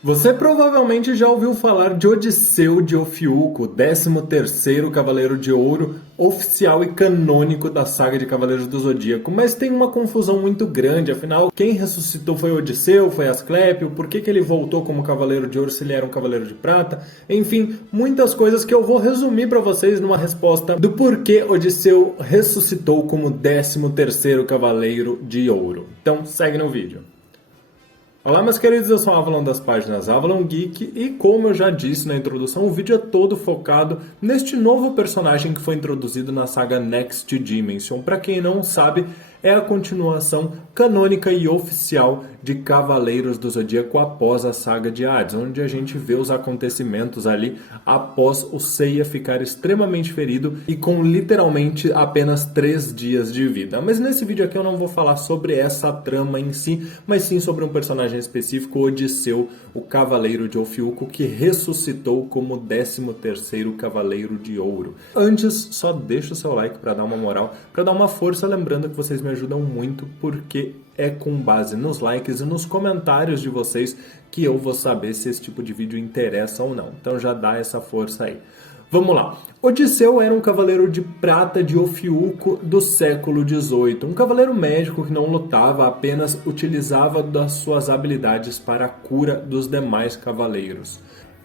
Você provavelmente já ouviu falar de Odisseu de Ofiuco, 13º Cavaleiro de Ouro, oficial e canônico da saga de Cavaleiros do Zodíaco, mas tem uma confusão muito grande, afinal, quem ressuscitou foi Odisseu, foi Asclépio, por que ele voltou como Cavaleiro de Ouro se ele era um Cavaleiro de Prata? Enfim, muitas coisas que eu vou resumir para vocês numa resposta do porquê Odisseu ressuscitou como 13º Cavaleiro de Ouro. Então, segue no vídeo. Olá meus queridos, eu sou o Avalon das páginas Avalon Geek e como eu já disse na introdução, o vídeo é todo focado neste novo personagem que foi introduzido na saga Next Dimension. Para quem não sabe, é a continuação canônica e oficial de Cavaleiros do Zodíaco após a saga de Hades, onde a gente vê os acontecimentos ali após o Seiya ficar extremamente ferido e com literalmente apenas 3 dias de vida. Mas nesse vídeo aqui eu não vou falar sobre essa trama em si, mas sim sobre um personagem específico, Odisseu, o Cavaleiro de Ofiuco, que ressuscitou como 13º Cavaleiro de Ouro. Antes, só deixa o seu like para dar uma moral, para dar uma força, lembrando que vocês me ajudam muito, porque é com base nos likes e nos comentários de vocês que eu vou saber se esse tipo de vídeo interessa ou não. Então já dá essa força aí. Vamos lá. Odisseu era um cavaleiro de prata de Ofiuco do século XVIII. Um cavaleiro médico que não lutava, apenas utilizava das suas habilidades para a cura dos demais cavaleiros.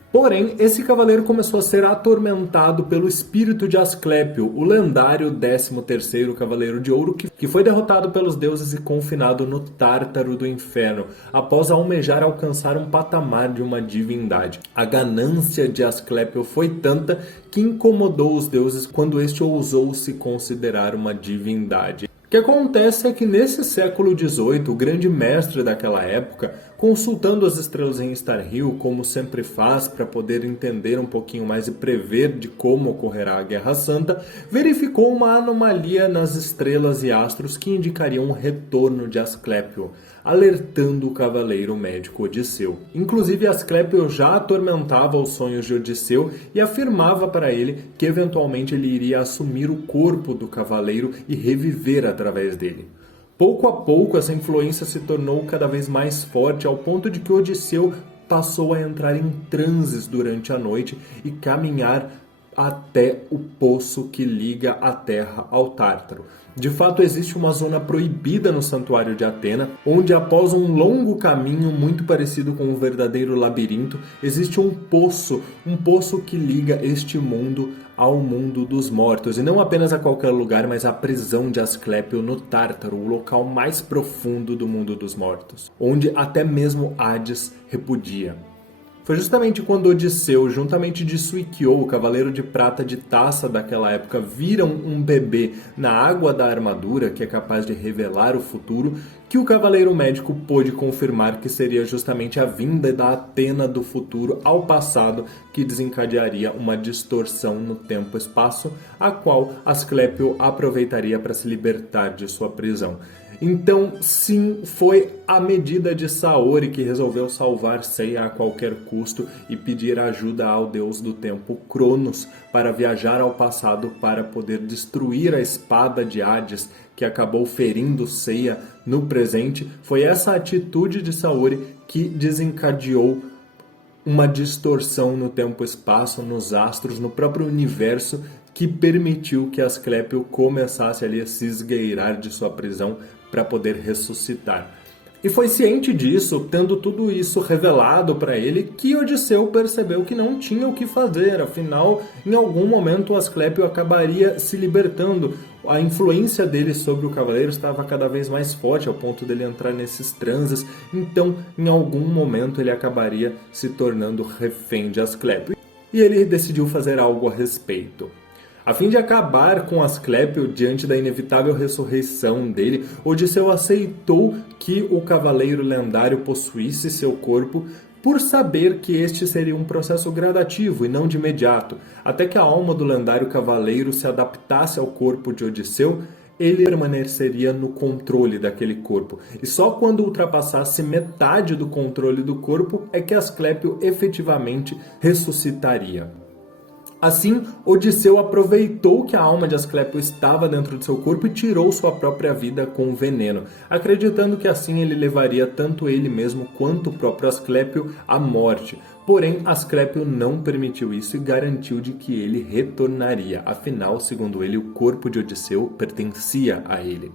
Porém, esse cavaleiro começou a ser atormentado pelo espírito de Asclépio, o lendário 13º Cavaleiro de Ouro, que foi derrotado pelos deuses e confinado no Tártaro do Inferno, após almejar alcançar um patamar de uma divindade. A ganância de Asclépio foi tanta que incomodou os deuses quando este ousou se considerar uma divindade. O que acontece é que nesse século XVIII, o grande mestre daquela época, consultando as estrelas em Starhill, como sempre faz para poder entender um pouquinho mais e prever de como ocorrerá a Guerra Santa, verificou uma anomalia nas estrelas e astros que indicariam o retorno de Asclépio, alertando o cavaleiro médico Odisseu. Inclusive, Asclépio já atormentava os sonhos de Odisseu e afirmava para ele que eventualmente ele iria assumir o corpo do cavaleiro e reviver através dele. Pouco a pouco, essa influência se tornou cada vez mais forte, ao ponto de que Odisseu passou a entrar em transes durante a noite e caminhar até o poço que liga a Terra ao Tártaro. De fato, existe uma zona proibida no Santuário de Atena, onde após um longo caminho muito parecido com um verdadeiro labirinto, existe um poço que liga este mundo ao mundo dos mortos, e não apenas a qualquer lugar, mas à prisão de Asclépio no Tártaro, o local mais profundo do mundo dos mortos, onde até mesmo Hades repudia. Foi justamente quando Odisseu, juntamente de Suikyo, o cavaleiro de prata de taça daquela época, viram um bebê na água da armadura, que é capaz de revelar o futuro, que o cavaleiro médico pôde confirmar que seria justamente a vinda da Atena do futuro ao passado que desencadearia uma distorção no tempo-espaço, a qual Asclépio aproveitaria para se libertar de sua prisão. Então, sim, foi a medida de Saori que resolveu salvar Seiya a qualquer custo e pedir ajuda ao deus do tempo Cronos para viajar ao passado para poder destruir a espada de Hades que acabou ferindo Seiya no presente. Foi essa atitude de Saori que desencadeou uma distorção no tempo-espaço, nos astros, no próprio universo, que permitiu que Asclépio começasse ali a se esgueirar de sua prisão para poder ressuscitar. E foi ciente disso, tendo tudo isso revelado para ele, que Odisseu percebeu que não tinha o que fazer. Afinal, em algum momento Asclépio acabaria se libertando. A influência dele sobre o cavaleiro estava cada vez mais forte, ao ponto dele entrar nesses transes. Então, em algum momento, ele acabaria se tornando refém de Asclépio. E ele decidiu fazer algo a respeito. A fim de acabar com Asclépio diante da inevitável ressurreição dele, Odisseu aceitou que o cavaleiro lendário possuísse seu corpo, por saber que este seria um processo gradativo e não de imediato. Até que a alma do lendário cavaleiro se adaptasse ao corpo de Odisseu, ele permaneceria no controle daquele corpo. E só quando ultrapassasse metade do controle do corpo é que Asclépio efetivamente ressuscitaria. Assim, Odisseu aproveitou que a alma de Asclépio estava dentro de seu corpo e tirou sua própria vida com o veneno, acreditando que assim ele levaria tanto ele mesmo quanto o próprio Asclépio à morte. Porém, Asclépio não permitiu isso e garantiu de que ele retornaria. Afinal, segundo ele, o corpo de Odisseu pertencia a ele.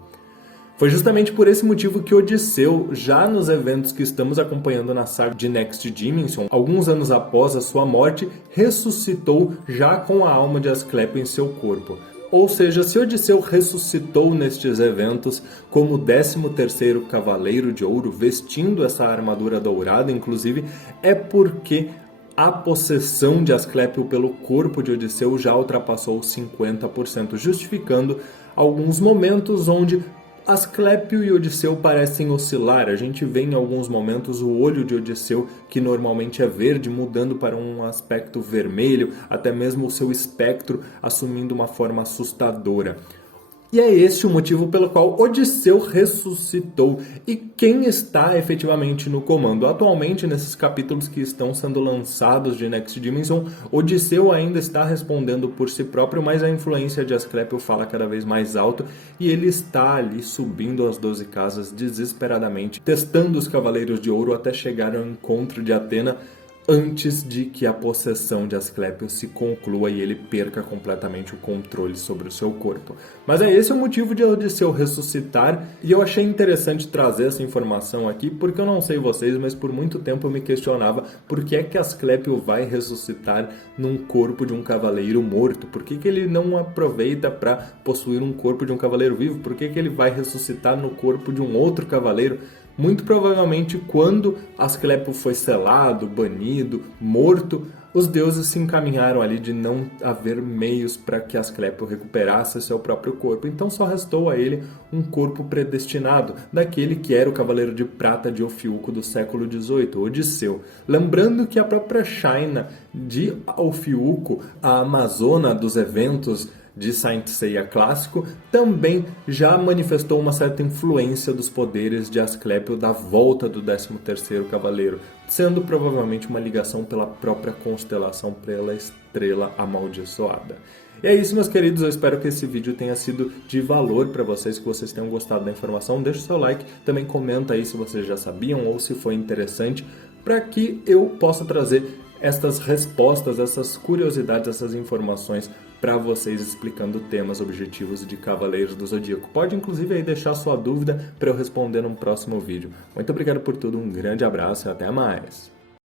Foi justamente por esse motivo que Odisseu, já nos eventos que estamos acompanhando na saga de Next Dimension, alguns anos após a sua morte, ressuscitou já com a alma de Asclépio em seu corpo. Ou seja, se Odisseu ressuscitou nestes eventos como o 13º Cavaleiro de Ouro, vestindo essa armadura dourada, inclusive, é porque a possessão de Asclépio pelo corpo de Odisseu já ultrapassou os 50%, justificando alguns momentos onde Asclépio e Odisseu parecem oscilar. A gente vê em alguns momentos o olho de Odisseu, que normalmente é verde, mudando para um aspecto vermelho, até mesmo o seu espectro assumindo uma forma assustadora. E é este o motivo pelo qual Odisseu ressuscitou. E quem está efetivamente no comando? Atualmente, nesses capítulos que estão sendo lançados de Next Dimension, Odisseu ainda está respondendo por si próprio, mas a influência de Asclépio fala cada vez mais alto e ele está ali subindo as 12 casas desesperadamente, testando os Cavaleiros de Ouro até chegar ao encontro de Athena, antes de que a possessão de Asclépio se conclua e ele perca completamente o controle sobre o seu corpo. Mas esse é o motivo de Odisseu ressuscitar, e eu achei interessante trazer essa informação aqui, porque eu não sei vocês, mas por muito tempo eu me questionava por que é que Asclépio vai ressuscitar num corpo de um cavaleiro morto? Por que ele não aproveita para possuir um corpo de um cavaleiro vivo? Por que ele vai ressuscitar no corpo de um outro cavaleiro? Muito provavelmente, quando Asclépio foi selado, banido, morto, os deuses se encaminharam ali de não haver meios para que Asclépio recuperasse seu próprio corpo. Então só restou a ele um corpo predestinado, daquele que era o Cavaleiro de Prata de Ofiuco do século XVIII, Odisseu. Lembrando que a própria Shaina de Ofiuco, a Amazona dos eventos de Saint Seiya clássico, também já manifestou uma certa influência dos poderes de Asclépio da volta do 13º Cavaleiro, sendo provavelmente uma ligação pela própria constelação, pela estrela amaldiçoada. E é isso, meus queridos, eu espero que esse vídeo tenha sido de valor para vocês, que vocês tenham gostado da informação. Deixa o seu like, também comenta aí se vocês já sabiam ou se foi interessante, para que eu possa trazer estas respostas, essas curiosidades, essas informações para vocês, explicando temas, objetivos de Cavaleiros do Zodíaco. Pode inclusive aí deixar sua dúvida para eu responder num próximo vídeo. Muito obrigado por tudo, um grande abraço e até mais!